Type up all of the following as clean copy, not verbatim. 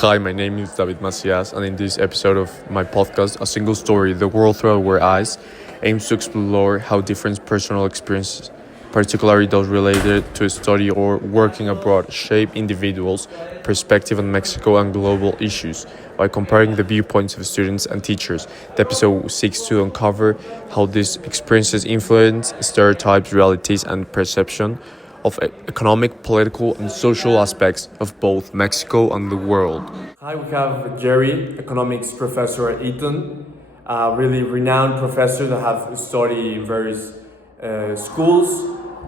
Hi, my name is David Macias, and in this episode of my podcast, A Single Story, The World Through Our Eyes, aims to explore how different personal experiences, particularly those related to study or working abroad, shape individuals' perspective on Mexico and global issues. By comparing the viewpoints of students and teachers, the episode seeks to uncover how these experiences influence stereotypes, realities, and perception of economic, political, and social aspects of both Mexico and the world. Hi, we have Jerry, economics professor at Eton, a really renowned professor that have studied in various schools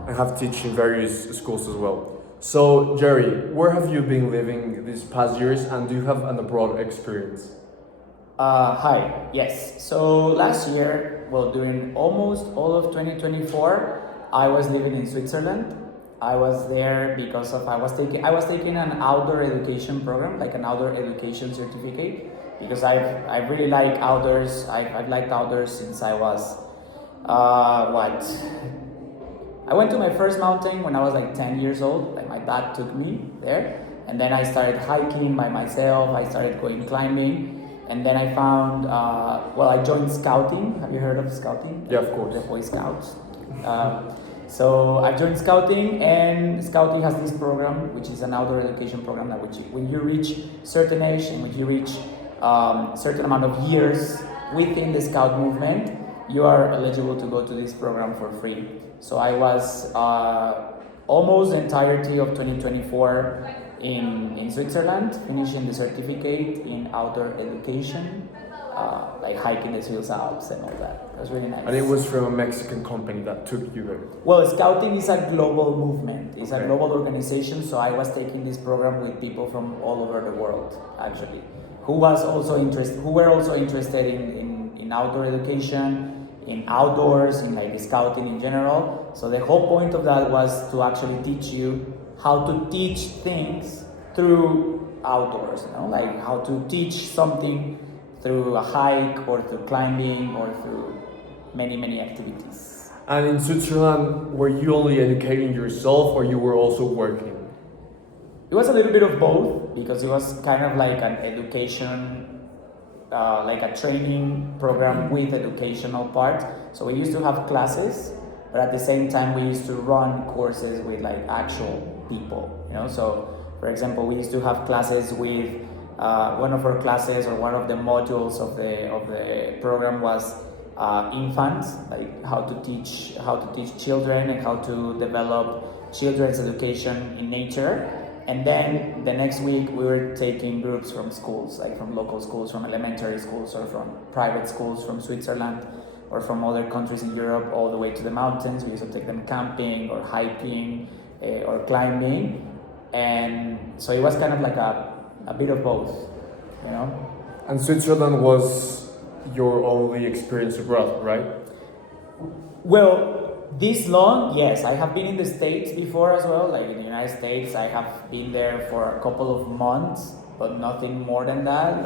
and have teach in various schools as well. So, Jerry, where have you been living these past years, and do you have an abroad experience? Hi, yes. So last year, during almost all of 2024, I was living in Switzerland. I was there because I was taking an outdoor education program, like an outdoor education certificate, because I really like outdoors. I've liked outdoors since I was what? I went to my first mountain when I was like 10 years old. Like my dad took me there, and then I started hiking by myself. I started going climbing, and then I found I joined scouting. Have you heard of scouting? Yeah, of course. The Boy Scouts. So I joined scouting, and scouting has this program, which is an outdoor education program that when you reach certain age and when you reach certain amount of years within the scout movement, you are eligible to go to this program for free. So I was almost the entirety of 2024 in Switzerland, finishing the certificate in outdoor education, like hiking the Swiss Alps and all that. It was really nice. And it was from a Mexican company that took you there. Well, scouting is a global movement. It's Okay. a global organization. So I was taking this program with people from all over the world, actually, who were also interested in outdoor education, in outdoors, in like scouting in general. So the whole point of that was to actually teach you how to teach things through outdoors. Like how to teach something through a hike or through climbing or through many activities. And in Switzerland, were you only educating yourself, or you were also working? It was a little bit of both, because it was kind of like an education, like a training program with educational part. So we used to have classes, but at the same time we used to run courses with like actual people. So for example, we used to have classes with one of our classes, or one of the modules of the program was infants, like how to teach children and how to develop children's education in nature. And then the next week we were taking groups from schools, like from local schools, from elementary schools, or from private schools from Switzerland or from other countries in Europe, all the way to the mountains. We used to take them camping or hiking or climbing. And so it was kind of like a bit of both. And Switzerland was your only experience abroad, right? Well, this long, yes. I have been in the States before as well, like in the United States. I have been there for a couple of months, but nothing more than that.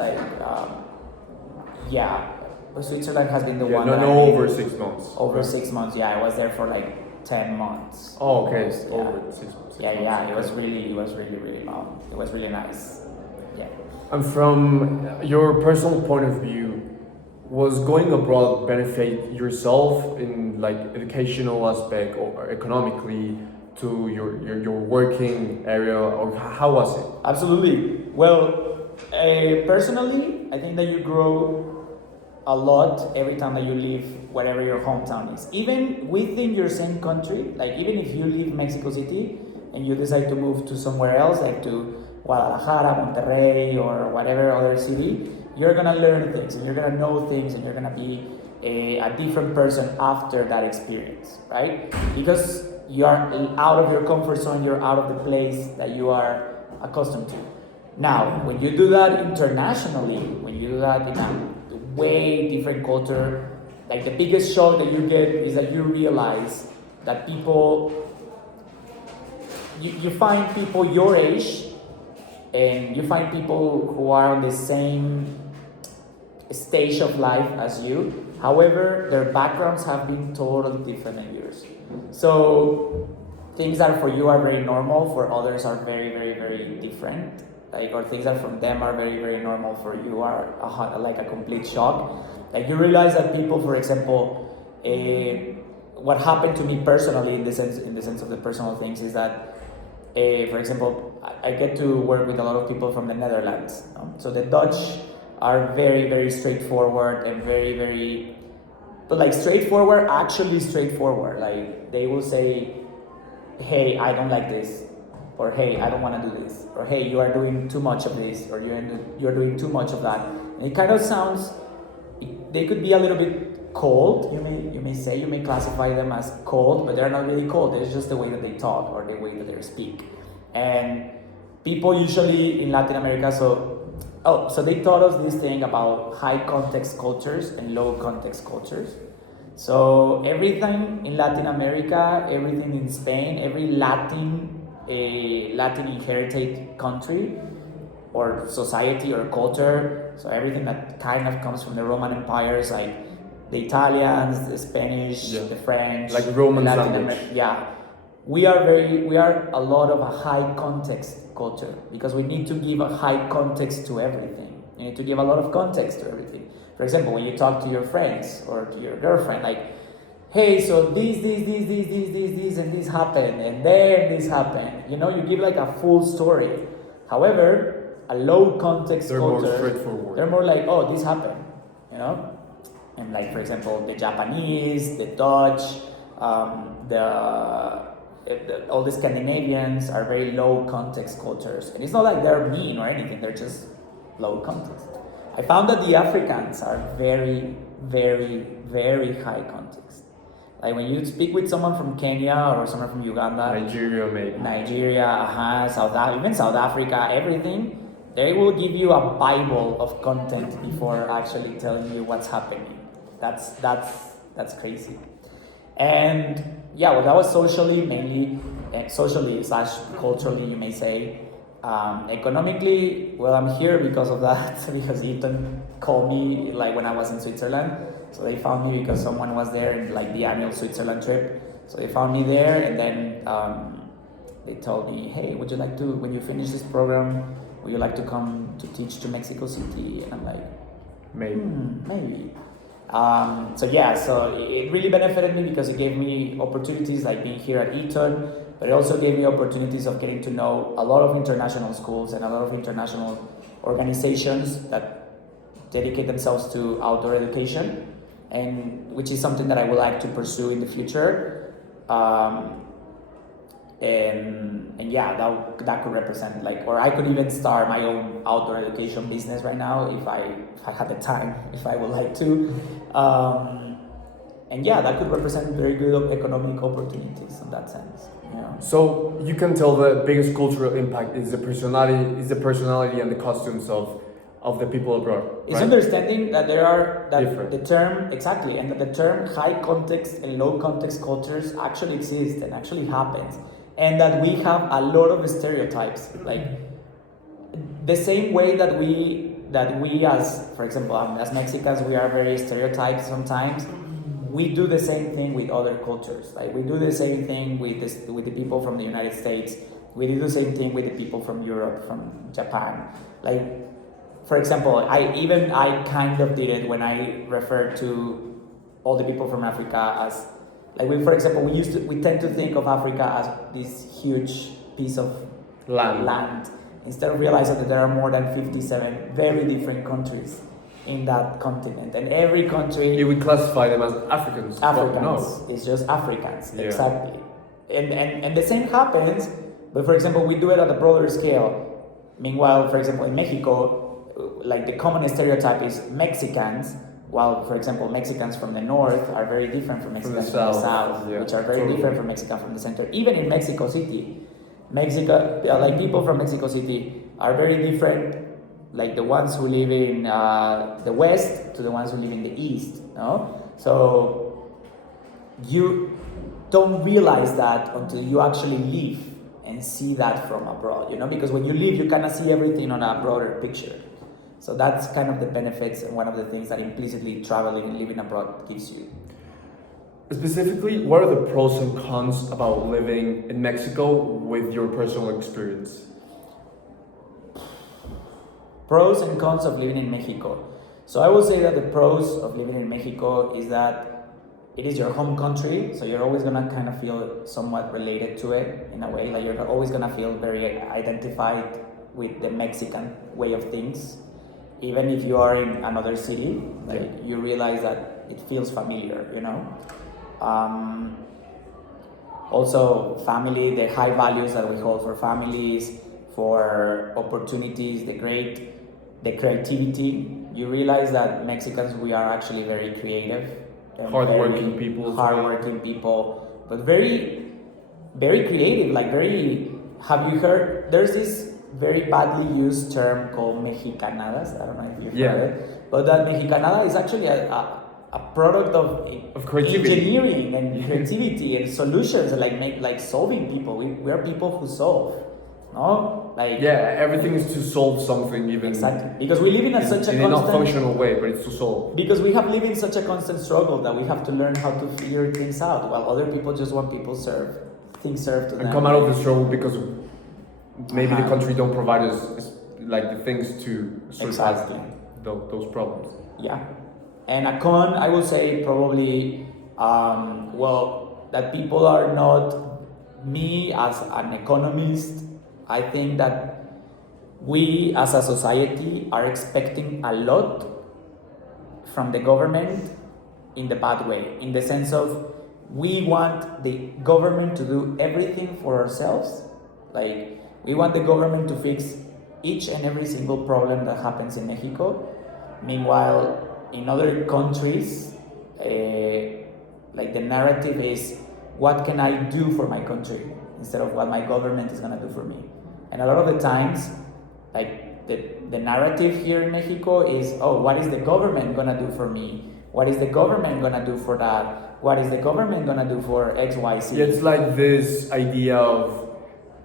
But Switzerland has been the one. No, over 6 months. Over 6 months, yeah. I was there for like 10 months. Oh, okay. Yeah. Over 6 months. Yeah. It was really long. It was really nice. Yeah. And from your personal point of view, was going abroad benefit yourself in like educational aspect or economically to your working area, or how was it? Absolutely. Well, personally, I think that you grow a lot every time that you leave wherever your hometown is. Even within your same country, like even if you leave Mexico City and you decide to move to somewhere else, like to Guadalajara, Monterrey, or whatever other city, you're gonna learn things and you're gonna know things and you're gonna be a different person after that experience, right? Because you are out of your comfort zone, you're out of the place that you are accustomed to. Now, when you do that internationally, when you do that in a way different culture, like the biggest shock that you get is that you realize that you find people your age, and you find people who are on the same stage of life as you. However, their backgrounds have been totally different than yours. So things that for you are very normal, for others are very different. like, or things that from them are very, very normal for you are like a complete shock. Like, you realize that people, for example, what happened to me personally in the sense of the personal things is that, for example, I get to work with a lot of people from the Netherlands. So the Dutch are very, very straightforward and very, very, but like straightforward, actually straightforward. Like, they will say, hey, I don't like this, or hey, I don't want to do this, or hey, you are doing too much of this, or you're doing too much of that. And it kind of sounds, they could be a little bit cold. You may classify them as cold, but they're not really cold. It's just the way that they talk or the way that they speak. And people usually in Latin America, so they taught us this thing about high context cultures and low context cultures. So everything in Latin America, everything in Spain, every Latin inherited country or society or culture, so everything that kind of comes from the Roman empires, like the Italians, the Spanish, the French, like Roman Latin language. We are a lot of a high context culture because we need to give a high context to everything. You need to give a lot of context to everything. For example, when you talk to your friends or to your girlfriend, like, hey, so this, and this happened, and then this happened. You know, you give like a full story. However, a low context They're culture, more straightforward. they're more like, oh, this happened, you know? And like, for example, the Japanese, the Dutch, all the Scandinavians are very low context cultures. And it's not like they're mean or anything, they're just low context. I found that the Africans are very, very, very high context. Like when you speak with someone from Kenya or someone from Uganda, Nigeria, maybe. even South Africa, everything, they will give you a Bible of content before actually telling you what's happening. That's crazy. And yeah, well, that was mainly socially / culturally, you may say. Economically, well, I'm here because of that, because Ethan called me like when I was in Switzerland. So they found me because someone was there in like the annual Switzerland trip. So they found me there, and then they told me, hey, would you like to, when you finish this program, would you like to come to teach to Mexico City? And I'm like, maybe. So it really benefited me because it gave me opportunities like being here at Eton, but it also gave me opportunities of getting to know a lot of international schools and a lot of international organizations that dedicate themselves to outdoor education, and which is something that I would like to pursue in the future. And yeah, that could represent like, or I could even start my own outdoor education business right now if I had the time, if I would like to. And yeah, that could represent very good economic opportunities in that sense. Yeah. So you can tell the biggest cultural impact is the personality and the costumes of the people abroad. It's right? understanding that Different. the term exactly, and that the term high context and low context cultures actually exist and actually happens, and that we have a lot of stereotypes, like the same way that we as, for example, as Mexicans, we are very stereotyped sometimes. We do the same thing with other cultures. Like we do the same thing with the people from the United States. We do the same thing with the people from Europe, from Japan. Like, for example, I kind of did it when I referred to all the people from Africa as, like, for example, we tend to think of Africa as this huge piece of land instead of realizing that there are more than 57 very different countries in that continent, and every country, you would classify them as Africans. No. It's just Africans, exactly. And the same happens, but for example, we do it at a broader scale. Meanwhile, for example, in Mexico, like the common stereotype is Mexicans, while, for example, Mexicans from the north are very different from Mexicans from the south, which are very different from Mexicans from the center. Even in Mexico City, like people from Mexico City are very different, like the ones who live in the west to the ones who live in the east, no? So you don't realize that until you actually leave and see that from abroad, because when you leave, you kind of see everything on a broader picture. So that's kind of the benefits and one of the things that implicitly traveling and living abroad gives you. Specifically, what are the pros and cons about living in Mexico with your personal experience? Pros and cons of living in Mexico. So I would say that the pros of living in Mexico is that it is your home country, so you're always gonna kind of feel somewhat related to it in a way. Like you're always gonna feel very identified with the Mexican way of things. Even if you are in another city, like you realize that it feels familiar, you know. Also, family, the high values that we hold for families, for opportunities, the creativity. You realize that Mexicans, we are actually very creative, and Hardworking people. hardworking people, but very, very creative. Like very. Have you heard? There's this very badly used term called mexicanadas. I don't know if you've heard it, but that mexicanada is actually a product of creativity. engineering and creativity and solutions, and like solving people. We are people who solve, no? Like everything is to solve something, even exactly, because we live in such a in a not constant functional way, but it's to solve. because we have lived in such a constant struggle that we have to learn how to figure things out, while other people just want things served to them. And come out of the struggle because maybe the Uh-huh. country don't provide us like the things to surpass Exactly. those problems. Yeah. And a con, I would say probably, that people are not, me as an economist, I think that we as a society are expecting a lot from the government in the bad way, in the sense of we want the government to do everything for ourselves. Like, we want the government to fix each and every single problem that happens in Mexico. Meanwhile, in other countries, like the narrative is, what can I do for my country instead of what my government is gonna do for me. And a lot of the times, like the narrative here in Mexico is, oh, what is the government gonna do for me? What is the government gonna do for that? What is the government gonna do for X, Y, Z? Yeah, it's like this idea of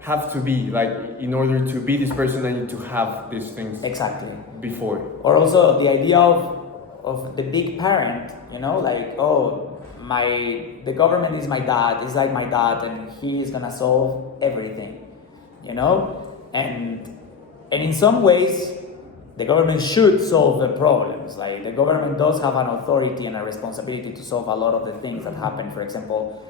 have to be, like, in order to be this person, I need to have these things Exactly. before. Or also the idea of the big parent, you know, like, oh, the government is my dad, is like my dad, and he is gonna solve everything, you know? And in some ways, the government should solve the problems. Like, the government does have an authority and a responsibility to solve a lot of the things that happen. For example,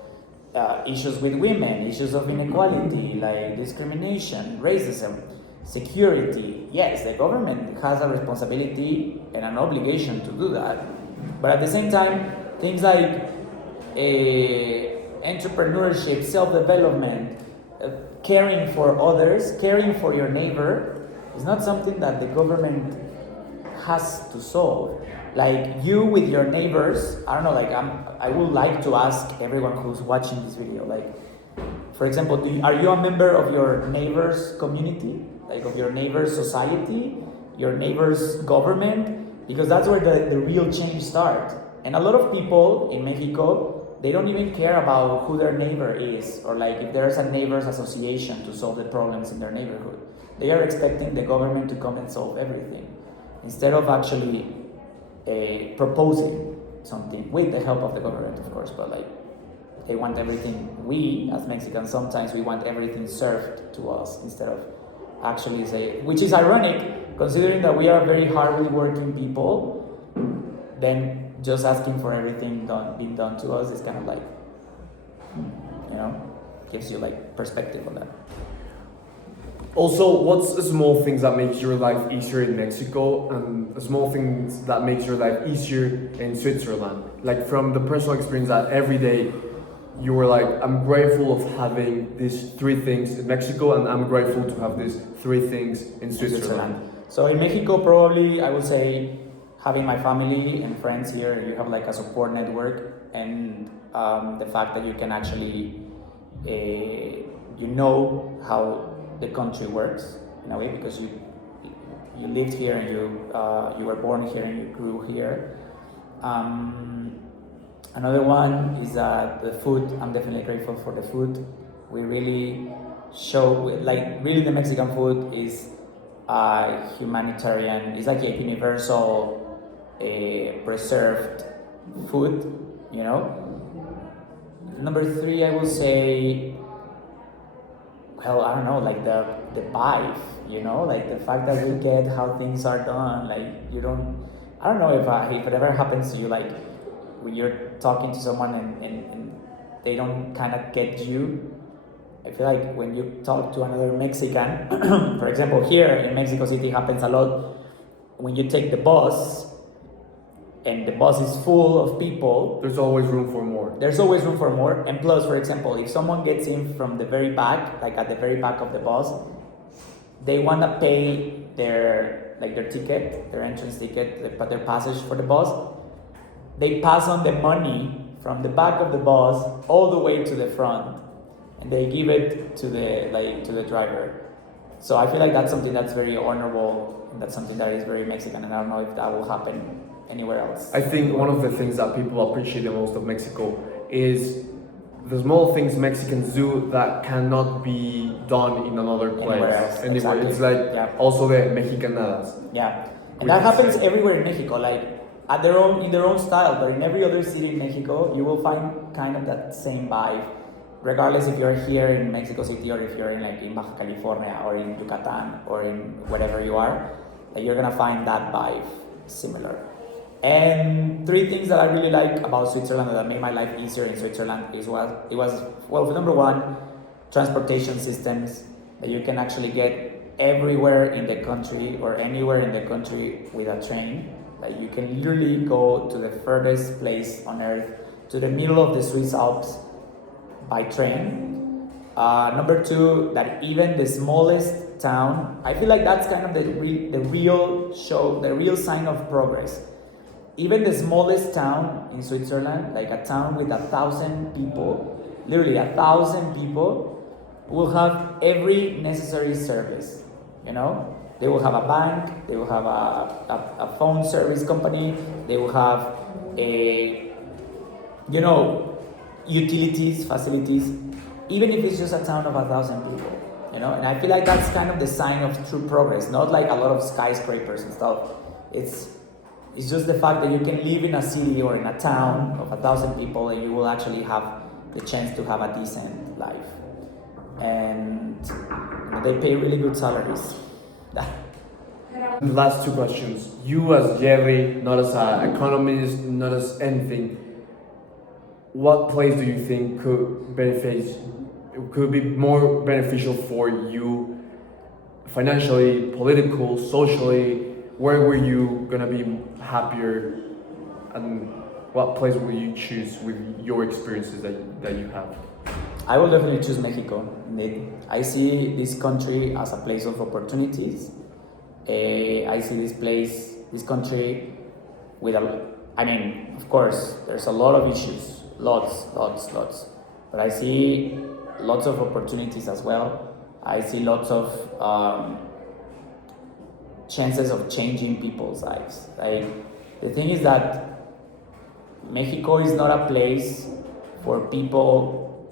issues with women, issues of inequality, like discrimination, racism, security. Yes, the government has a responsibility and an obligation to do that. But at the same time, things like entrepreneurship, self-development, caring for others, caring for your neighbor, is not something that the government has to solve. Like, you with your neighbors, I don't know, like, I would like to ask everyone who's watching this video, like, for example, are you a member of your neighbor's community? Like, of your neighbor's society? Your neighbor's government? Because that's where the real change starts. And a lot of people in Mexico, they don't even care about who their neighbor is, or like if there's a neighbors association to solve the problems in their neighborhood. They are expecting the government to come and solve everything, instead of actually proposing something with the help of the government, of course. But like, they want everything. We as Mexicans, sometimes we want everything served to us instead of actually say, which is ironic considering that we are very hardly working people. Then just asking for everything being done to us is kind of like, you know, gives you like perspective on that. Also, what's the small things that makes your life easier in Mexico, and the small things that makes your life easier in Switzerland? Like, from the personal experience that every day you were like, I'm grateful of having these 3 things in Mexico, and I'm grateful to have these 3 things in Switzerland. So in Mexico, probably I would say having my family and friends here, you have like a support network, and the fact that you can actually, you know how the country works in a way, because you lived here and you were born here and you grew here. Another one is the food. I'm definitely grateful for the food. We really really the Mexican food is humanitarian. It's like a universal preserved food, you know. Number 3, I will say well, I don't know, like the vibe, you know, like the fact that you get how things are done, like you don't, I don't know if it ever happens to you, like when you're talking to someone and they don't kind of get you. I feel like when you talk to another Mexican, for example, here in Mexico City happens a lot. When you take the bus and the bus is full of people, There's always room for more. there's always room for more. And plus, for example, if someone gets in from the very back, like at the very back of the bus, they want to pay their ticket, their entrance ticket, their passage for the bus. They pass on the money from the back of the bus all the way to the front, and they give it to the driver. So I feel like that's something that's very honorable, and that's something that is very Mexican, and I don't know if that will happen anywhere else. I think one of the things that people appreciate the most of Mexico is the small things Mexicans do that cannot be done in another place. Anywhere else, Anywhere. exactly. It's like Yeah. also the Mexicanadas. Yeah, and We that can happens say. everywhere in Mexico, like in their own style. But in every other city in Mexico, you will find kind of that same vibe, regardless if you're here in Mexico City or if you're in Baja California or in Yucatan or in wherever you are. Like you're gonna find that vibe similar. And three things that I really like about Switzerland that made my life easier in Switzerland is number one, transportation systems, that you can actually get everywhere in the country or anywhere in the country with a train. Like you can literally go to the furthest place on earth, to the middle of the Swiss Alps by train. Number two, that even the smallest town, I feel like that's kind of the real show, the real sign of progress. Even the smallest town in Switzerland, like a town with 1,000 people, literally 1,000 people, will have every necessary service. You know, they will have a bank, they will have a phone service company, they will have utilities, facilities, even if it's just a town of 1,000 people. You know, and I feel like that's kind of the sign of true progress, not like a lot of skyscrapers and stuff. It's just the fact that you can live in a city or in a town of 1,000 people and you will actually have the chance to have a decent life. And they pay really good salaries. The last two questions. You as Jerry, not as an economist, not as anything, what place do you think could be more beneficial for you financially, political, socially? Where were you gonna be happier, and what place will you choose with your experiences that you have? I will definitely choose Mexico. Indeed. I see this country as a place of opportunities. I see this country with of course, there's a lot of issues, lots. But I see lots of opportunities as well. I see lots of chances of changing people's lives. Like the thing is that Mexico is not a place for people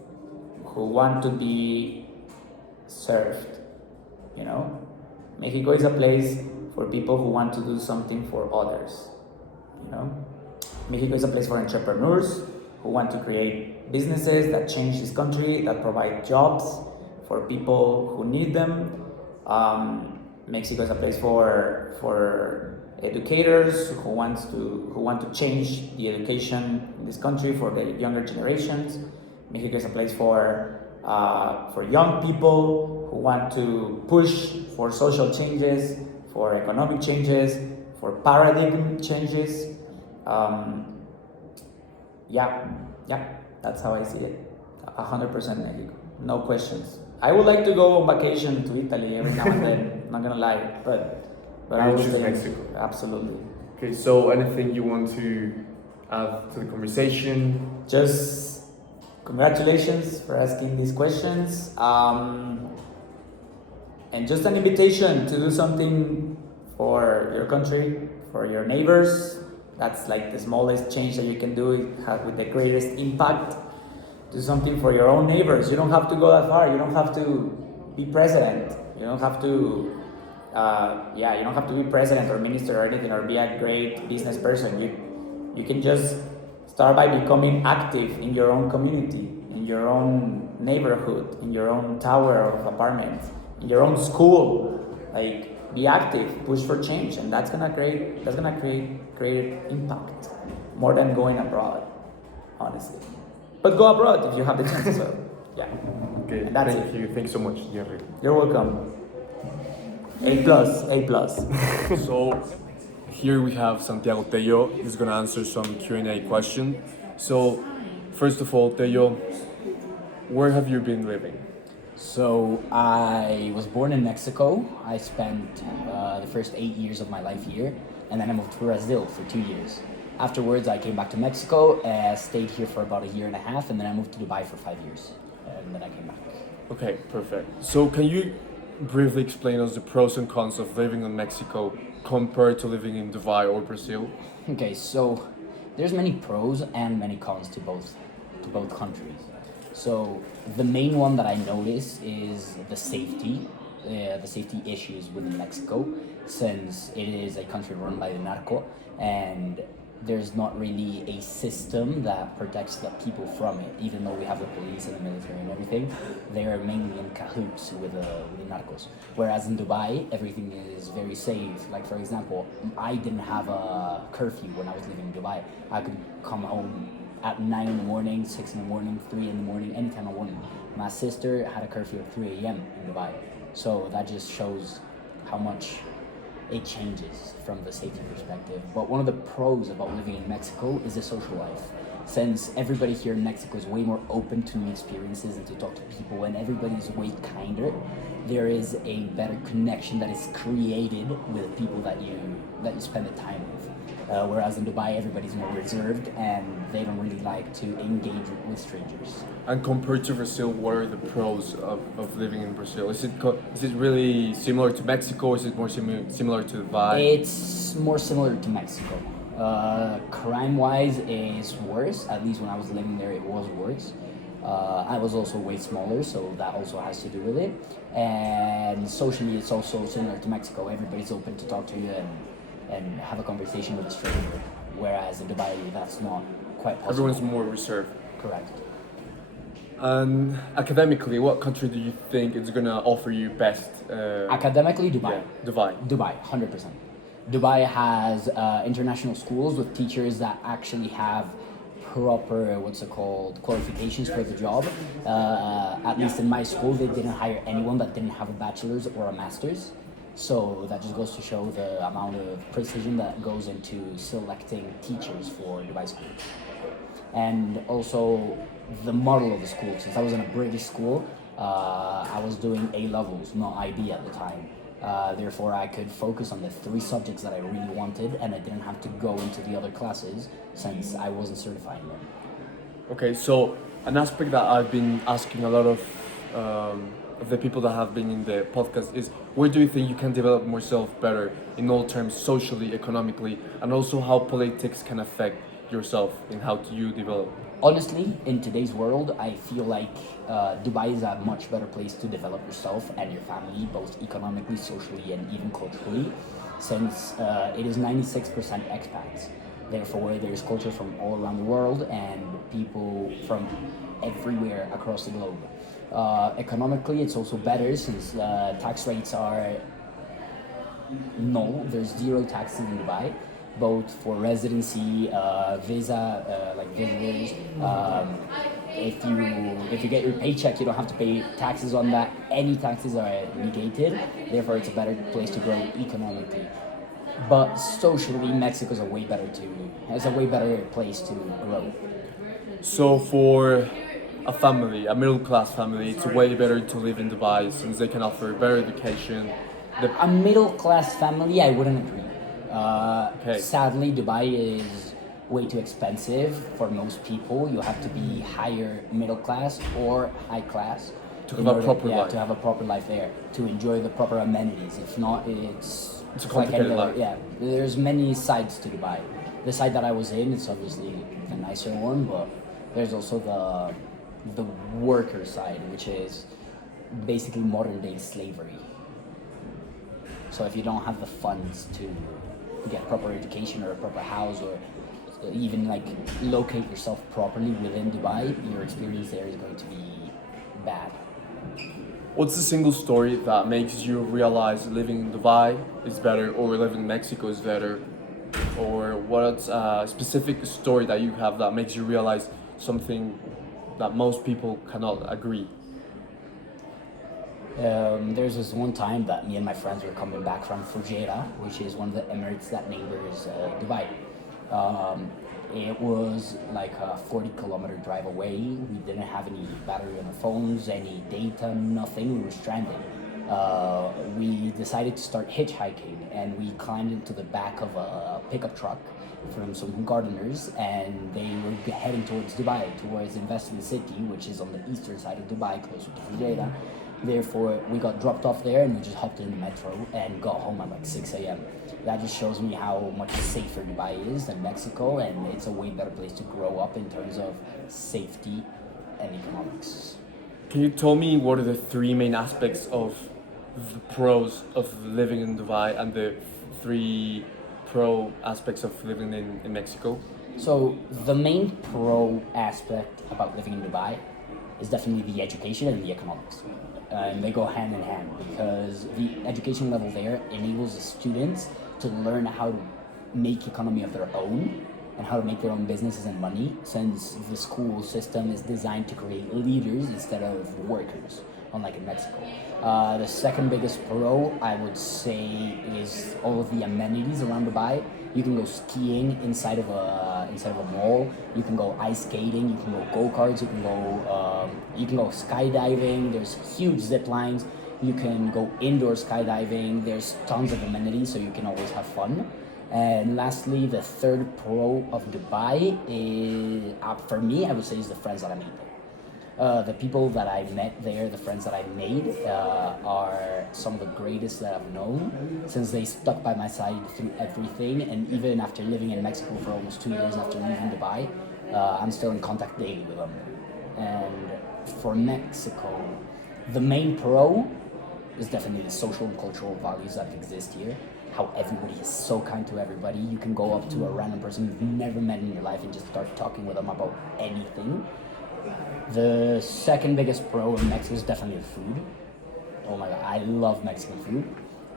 who want to be served. You know, Mexico is a place for people who want to do something for others. You know, Mexico is a place for entrepreneurs who want to create businesses that change this country, that provide jobs for people who need them. Mexico is a place for educators who want to change the education in this country for the younger generations. Mexico is a place for young people who want to push for social changes, for economic changes, for paradigm changes. That's how I see it. 100% Mexico, no questions. I would like to go on vacation to Italy every now and then. Not gonna lie, but I You would choose say Mexico. Absolutely. Okay, so anything you want to add to the conversation? Just congratulations for asking these questions, and just an invitation to do something for your country, for your neighbors. That's like the smallest change that you can do with the greatest impact. Do something for your own neighbors. You don't have to go that far. You don't have to be president. You don't have to you don't have to be president or minister or anything or be a great business person. You can just start by becoming active in your own community, in your own neighborhood, in your own tower of apartments, in your own school. Like, be active, push for change, and that's gonna create great impact more than going abroad, honestly. But go abroad if you have the chance. So yeah. Okay, And that's thank it. you. Thanks so much, Jerry. You're welcome. A plus, A plus. So here we have Santiago Tello. He's gonna answer some Q&A question. So first of all, Tello, where have you been living? So I was born in Mexico. I spent the first 8 years of my life here, and then I moved to Brazil for 2 years. Afterwards, I came back to Mexico, stayed here for about a year and a half, and then I moved to Dubai for 5 years, and then I came back. Okay, perfect. So can you briefly explain us the pros and cons of living in Mexico compared to living in Dubai or Brazil? Okay, so there's many pros and many cons to both countries. So the main one that I notice is the safety issues within Mexico, since it is a country run by the narco, and there's not really a system that protects the people from it. Even though we have the police and the military and everything, they are mainly in cahoots with the narcos. Whereas in Dubai, everything is very safe. Like, for example, I didn't have a curfew when I was living in Dubai. I could come home at 9 in the morning, 6 in the morning, 3 in the morning, anytime I wanted. My sister had a curfew at 3 a.m. in Dubai. So that just shows how much it changes from the safety perspective. But one of the pros about living in Mexico is the social life. Since everybody here in Mexico is way more open to new experiences and to talk to people, and everybody's way kinder, there is a better connection that is created with the people that you spend the time with. Whereas in Dubai, everybody's more reserved and they don't really like to engage with strangers. And compared to Brazil, what are the pros of living in Brazil? Is it really similar to Mexico, or is it more similar to Dubai? It's more similar to Mexico. Crime-wise, is worse. At least when I was living there, it was worse. I was also way smaller, so that also has to do with it. And socially, it's also similar to Mexico. Everybody's open to talk to you and have a conversation with a stranger. Whereas in Dubai, that's not quite possible. Everyone's more reserved. Correct. And academically, what country do you think is gonna offer you best? Academically, Dubai. Yeah, Dubai. Dubai, 100%. Dubai has international schools with teachers that actually have proper, qualifications for the job. At least in my school, they didn't hire anyone that didn't have a bachelor's or a master's. So that just goes to show the amount of precision that goes into selecting teachers for Dubai schools. And also the model of the school. Since I was in a British school, I was doing A levels, not IB at the time. Therefore, I could focus on the 3 subjects that I really wanted, and I didn't have to go into the other classes since I wasn't certified in them. Okay, so an aspect that I've been asking a lot of the people that have been in the podcast is, where do you think you can develop yourself better in all terms, socially, economically, and also how politics can affect yourself in how do you develop? Honestly, in today's world, I feel like Dubai is a much better place to develop yourself and your family, both economically, socially, and even culturally, since it is 96% expats. Therefore, there's culture from all around the world and people from everywhere across the globe. Economically, it's also better since tax rates are null. There's 0 taxes in Dubai, both for residency, visa, like visitors. If you get your paycheck, you don't have to pay taxes on that. Any taxes are negated. Therefore, it's a better place to grow economically. But socially, Mexico is a way better place to grow. So for a family, a middle class family, it's way better to live in Dubai since they can offer better education. A middle class family, I wouldn't agree. Okay. Sadly, Dubai is way too expensive for most people. You have to be higher middle class or high class To have a proper life. to have a proper life there, to enjoy the proper amenities. If not, it's a like complicated any other- life. Yeah, there's many sides to Dubai. The side that I was in, it's obviously the nicer one, but there's also the worker side, which is basically modern day slavery. So if you don't have the funds to get proper education or a proper house or even like locate yourself properly within Dubai, your experience there is going to be bad. What's the single story that makes you realize living in Dubai is better or living in Mexico is better? Or what's a specific story that you have that makes you realize something that most people cannot agree? There's this one time that me and my friends were coming back from Fujairah, which is one of the Emirates that neighbors Dubai. It was like a 40-kilometer drive away. We didn't have any battery on our phones, any data, nothing. We were stranded. We decided to start hitchhiking, and we climbed into the back of a pickup truck from some gardeners, and they were heading towards Dubai, towards Investment City, which is on the eastern side of Dubai, closer to Fujairah. Therefore, we got dropped off there, and we just hopped in the metro and got home at like 6 a.m. That just shows me how much safer Dubai is than Mexico, and it's a way better place to grow up in terms of safety and economics. Can you tell me what are the three main aspects of the pros of living in Dubai and the three pro aspects of living in Mexico? So the main pro aspect about living in Dubai is definitely the education and the economics. And they go hand in hand because the education level there enables the students to learn how to make economy of their own and how to make their own businesses and money, since the school system is designed to create leaders instead of workers, unlike in Mexico. The second biggest pro, I would say, is all of the amenities around Dubai. You can go skiing inside of a mall. You can go ice skating. You can go go-karts. You can go skydiving. There's huge zip lines. You can go indoor skydiving. There's tons of amenities, so you can always have fun. And lastly, the third pro of Dubai is, for me, I would say, is the friends that I made there. The people that I met there, the friends that I made, are some of the greatest that I've known, since they stuck by my side through everything. And even after living in Mexico for almost 2 years after leaving Dubai, I'm still in contact daily with them. And for Mexico, the main pro is definitely the social and cultural values that exist here. How everybody is so kind to everybody. You can go up to a random person you've never met in your life and just start talking with them about anything. The second biggest pro in Mexico is definitely the food. Oh my god, I love Mexican food,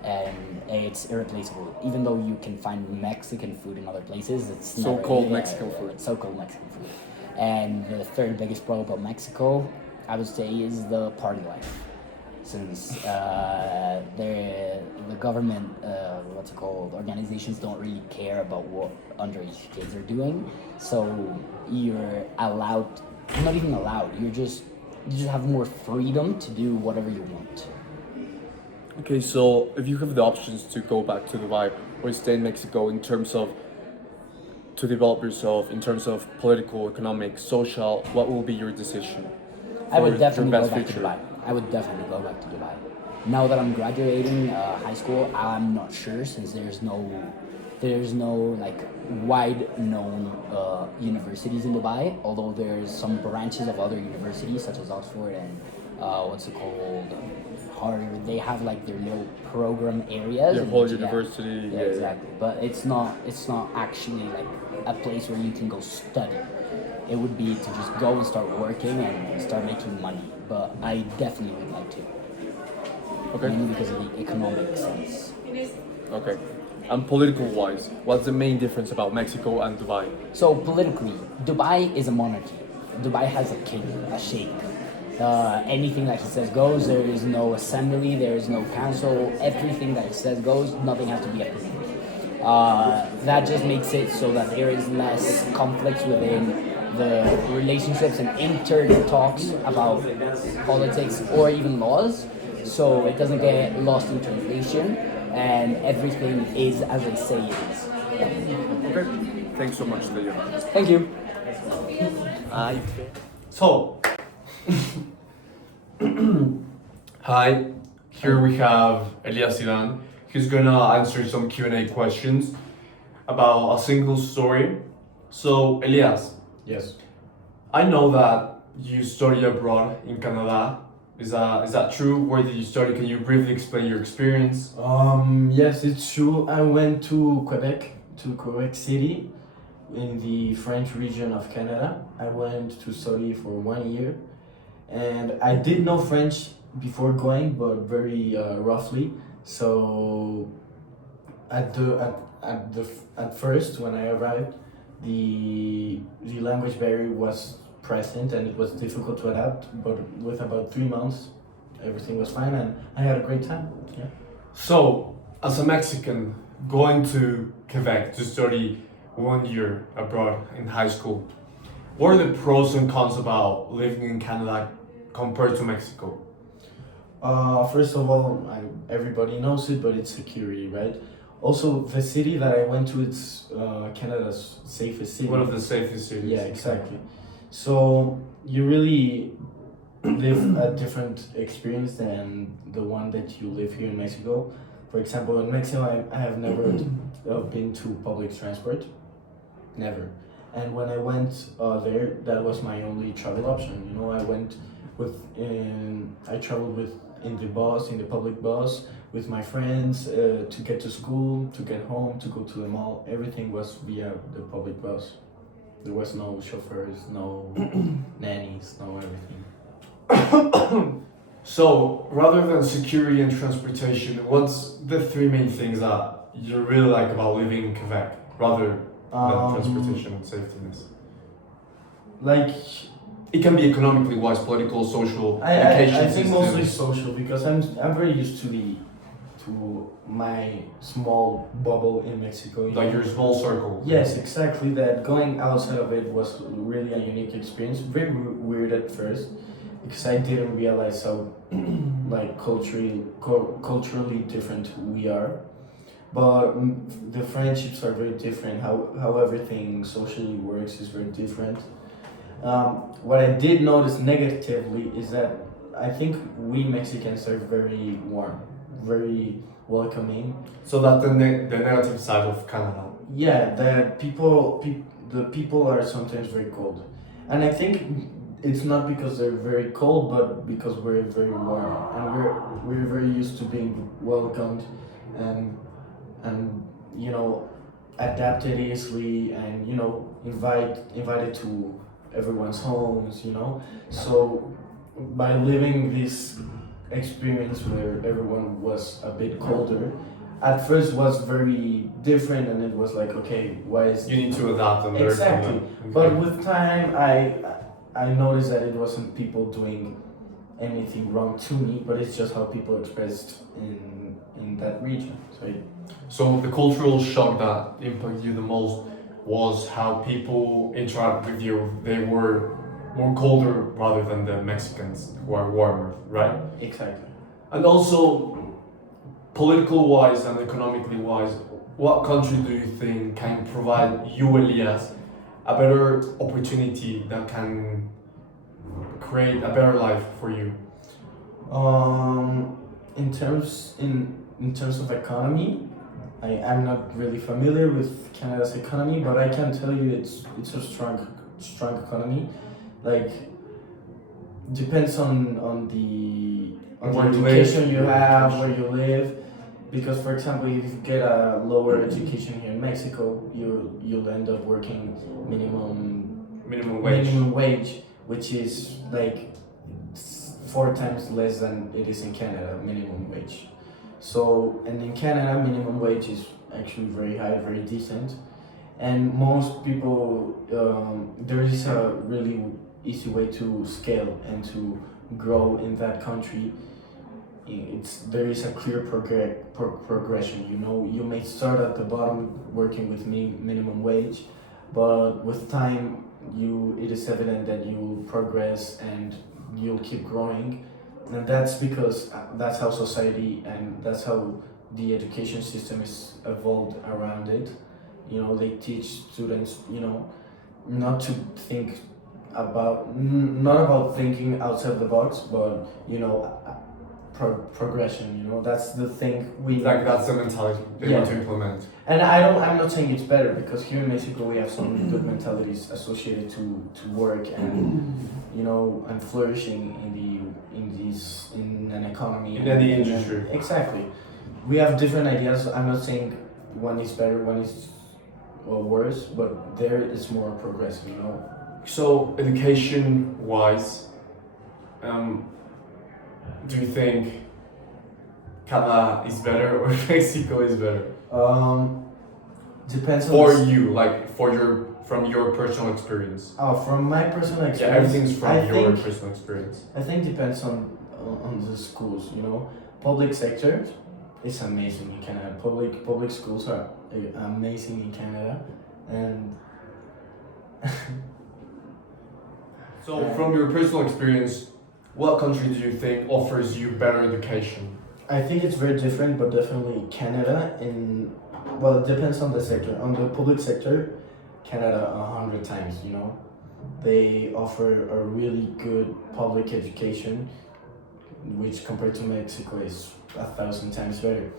and it's irreplaceable. Even though you can find Mexican food in other places, it's So-called Mexican food. So-called Mexican food. And the third biggest pro about Mexico, I would say, is the party life. Since the government, organizations don't really care about what underage kids are doing, so you're allowed, not even allowed, you just have more freedom to do whatever you want. Okay, so if you have the options to go back to Dubai or stay in Mexico in terms of to develop yourself in terms of political, economic, social, what will be your decision? I would definitely go best back to future? Dubai. I would definitely go back to Dubai. Now that I'm graduating high school, I'm not sure, since there's no like wide known universities in Dubai, although there's some branches of other universities such as Oxford and Harvard. They have like their little program areas. Your whole university. Yeah, exactly. But it's not actually like a place where you can go study. It would be to just go and start working and start making money. But I definitely would like to. Okay. Mainly because of the economic sense. Okay. And political wise, what's the main difference about Mexico and Dubai? So politically, Dubai is a monarchy. Dubai has a king, a sheikh. Anything that he says goes. There is no assembly, there is no council. Everything that he says goes. Nothing has to be approved. That just makes it so that there is less conflicts within the relationships and talks about politics or even laws. So it doesn't get lost in translation, and everything is as they say it is. Okay. Thanks so much, Leo. Thank you. So, hi. Here we have Elias Idan. He's gonna answer some Q&A questions about a single story. So, Elias. Yes. I know that you study abroad in Canada. Is that true? Where did you study? Can you briefly explain your experience? Yes, it's true. I went to Quebec City. in the French region of Canada. I went to study for 1 year, and I did know French before going, but very roughly. So at first when I arrived, the language barrier was present and it was difficult to adapt. But with about 3 months, everything was fine, and I had a great time. Yeah. So, as a Mexican going to Quebec to study 1 year abroad in high school, what are the pros and cons about living in Canada compared to Mexico? First of all, everybody knows it, but it's security, right? Also, the city that I went to, it's Canada's safest city. One of the safest cities. Yeah, exactly. So you really live a different experience than the one that you live here in Mexico. For example, in Mexico, I have never been to public transport, never. And when I went there, that was my only travel option. You know, I traveled with in the bus, in the public bus, with my friends to get to school, to get home, to go to the mall. Everything was via the public bus. There was no chauffeurs, no nannies, no everything. So, rather than security and transportation, what's the three main things that you really like about living in Quebec, rather than transportation and safetyness? Like, it can be economically wise, political, social, I education think system. mostly social, because I'm very used to my small bubble in Mexico. You Like know? your small circle. Yes, exactly. That going outside of it was really a unique experience. Very weird at first, because I didn't realize how like culturally different we are. But the friendships are very different. How everything socially works is very different. What I did notice negatively is that I think we Mexicans are very warm, very welcoming. So that's the negative side of Canada. Yeah, the people are sometimes very cold, and I think it's not because they're very cold, but because we're very warm, and we're very used to being welcomed, and you know, adapted easily, and you know, invited to everyone's homes, you know. So by living this experience where everyone was a bit colder, at first was very different, and it was like, okay, why is You need to adapt and learn from exactly. them. Okay. But with time, I noticed that it wasn't people doing anything wrong to me, but it's just how people expressed in that region. So the cultural shock that impacted you the most was how people interact with you. They were more colder rather than the Mexicans who are warmer, right? Exactly. And also, political wise and economically wise, what country do you think can provide you, Elias, a better opportunity that can create a better life for you? In terms of economy, I'm not really familiar with Canada's economy, but I can tell you it's a strong economy. Like, depends on the Where you education live, you your have, education. where you live. Because, for example, if you get a lower education here in Mexico, you'll end up working Minimum wage. minimum wage, which is like 4 times less than it is in Canada, minimum wage. So, and in Canada, minimum wage is actually very high, very decent. And most people, there is a really easy way to scale and to grow in that country. There is a clear progression. You know, you may start at the bottom working with minimum wage, but with time, it is evident that you will progress and you'll keep growing. And that's because that's how society and that's how the education system is evolved around it. You know, they teach students, you know, not to think not about thinking outside the box, but you know, progression. You know, that's the thing Like that's the mentality they want to implement. And I'm not saying it's better, because here in Mexico we have some good mentalities associated to work and you know, and flourishing in an economy, In any industry. Exactly. We have different ideas. I'm not saying one is better, one is worse, but there it's more progressive, you know. So, education wise, do you think Canada is better or Mexico is better? Depends on For the you, like from your personal experience. from my personal Yeah, experience. everything's from I your think personal experience. I think depends on the schools. You know, public sector is amazing in Canada. Public schools are amazing in Canada, and So, from your personal experience, what country do you think offers you better education? I think it's very different, but definitely Canada. Well, it depends on the sector. On the public sector, Canada 100 times. You know, they offer a really good public education, which compared to Mexico is 1,000 times better.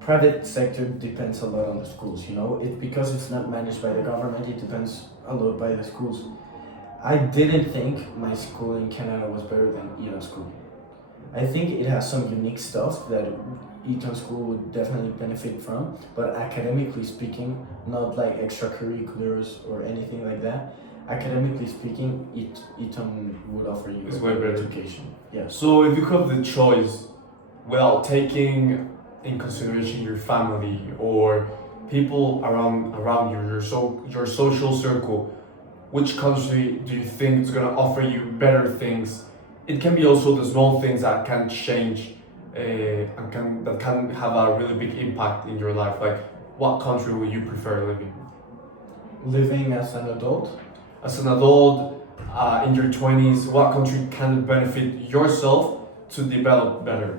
Private sector depends a lot on the schools. You know, because it's not managed by the government. It depends a lot by the schools. I didn't think my school in Canada was better than Eton School. I think it has some unique stuff that Eton School would definitely benefit from, but academically speaking, not like extracurriculars or anything like that. Academically speaking, Eton would offer you It's a way better better. education. Yes. So, if you have the choice, well, taking in consideration your family or people around you, your social circle, which country do you think is gonna offer you better things? It can be also the small things that can change, that can have a really big impact in your life. Like, what country would you prefer living? Living as an adult, As an adult, in your 20s, what country can benefit yourself to develop better?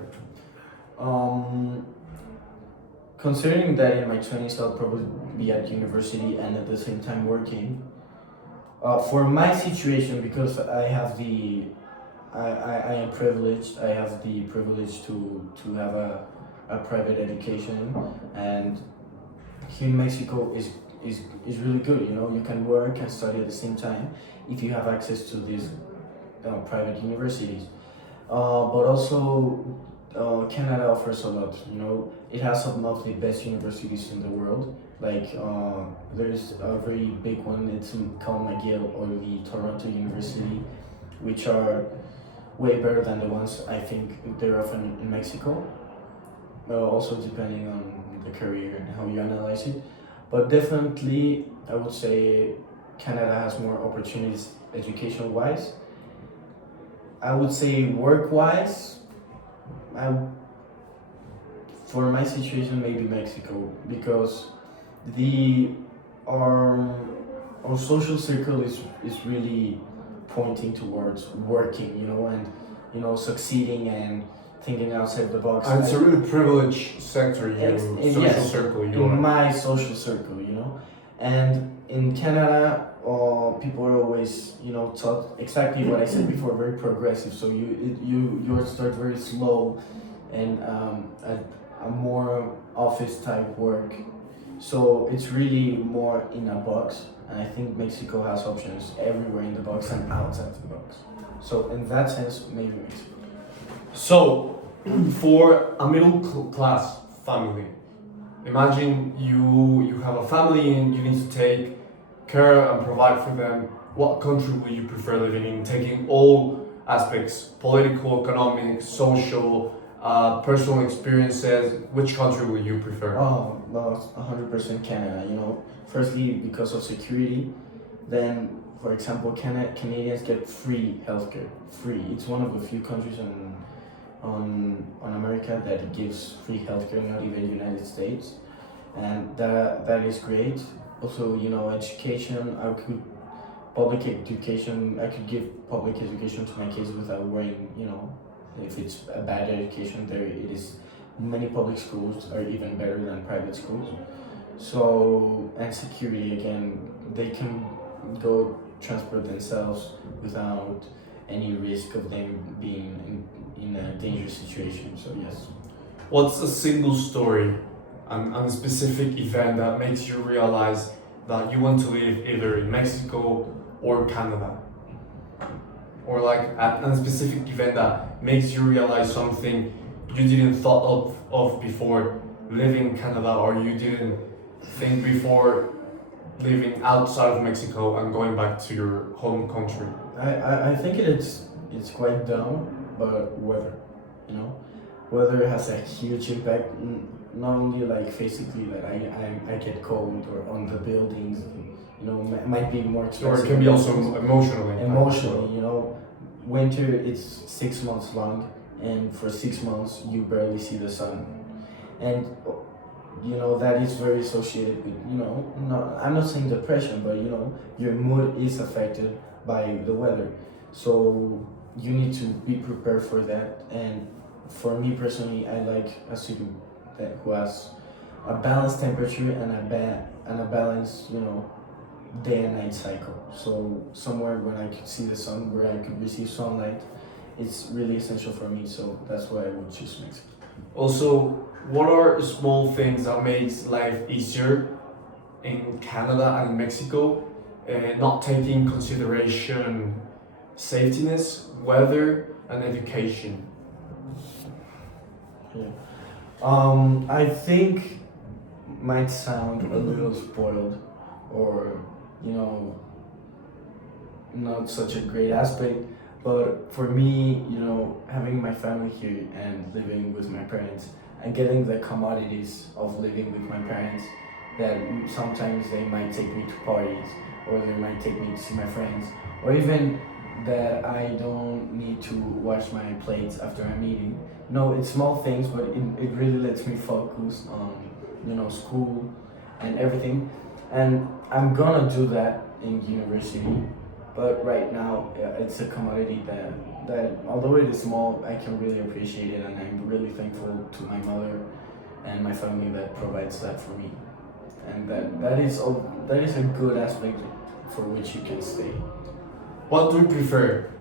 um, considering that in my 20s I'll probably be at university and at the same time working. For my situation, because I am privileged. I have the privilege to have a private education, and here in Mexico is really good. You know, you can work and study at the same time if you have access to these private universities. But also, Canada offers a lot. You know, it has some of the best universities in the world. Like there's a very big one. It's called McGill or the Toronto University, which are way better than the ones I think they're often in Mexico. Also depending on the career and how you analyze it, but definitely I would say Canada has more opportunities education wise. I would say work wise, for my situation maybe Mexico, because the our our social circle is really pointing towards working, you know, and you know succeeding and thinking outside the box. And it's a really privileged sector, social yes, circle you in are. my social circle, you know, and in Canada, people are always, you know, taught exactly what I said before, very progressive. So you start very slow, and a more office type work. So it's really more in a box, and I think Mexico has options everywhere in the box and outside the box. So in that sense, maybe Mexico. So, for a class family, imagine you have a family and you need to take care and provide for them. What country would you prefer living in, taking all aspects, political, economic, social, personal experiences? Which country would you prefer? Oh, well, 100% Canada. You know, firstly because of security. Then, for example, Canadians get free healthcare. Free. It's one of the few countries on America that gives free healthcare, not even United States, and that is great. Also, you know, education. I could give public education to my kids without worrying. You know, if it's a bad education, there it is. Many public schools are even better than private schools. So, and security again, they can go transport themselves without any risk of them being in a dangerous situation. So yes. What's a single story and a specific event that makes you realize that you want to live either in Mexico or Canada? Or like a specific event that makes you realize something you didn't thought of before living in Canada, or you didn't think before living outside of Mexico and going back to your home country? I think it's quite dumb, but weather, you know, weather has a huge impact. Not only like physically, that I get cold or on the buildings, you know, might be more Or expensive. it can be also emotionally. Emotionally, you know, winter it's 6 months long, and for 6 months you barely see the sun, and you know that is very associated with, you know, no, I'm not saying depression, but you know your mood is affected by the weather, so you need to be prepared for that. And for me personally, I like a city that who has a balanced temperature and a balanced, you know, day and night cycle. So somewhere when I could see the sun, where I could receive sunlight, it's really essential for me. So that's why I would choose Mexico. Also, what are small things that makes life easier in Canada and in Mexico, not taking consideration safetyness, weather, and education? Yeah. I think might sound a little spoiled, or you know, not such a great aspect. But for me, you know, having my family here and living with my parents and getting the commodities of living with my parents, that sometimes they might take me to parties, or they might take me to see my friends, or even that I don't need to wash my plates after I'm eating. No, it's small things, but it really lets me focus on, you know, school and everything. And I'm gonna do that in university, but right now it's a commodity that although it is small, I can really appreciate it, and I'm really thankful to my mother and my family that provides that for me. And that is a good aspect for which you can stay. What do you prefer?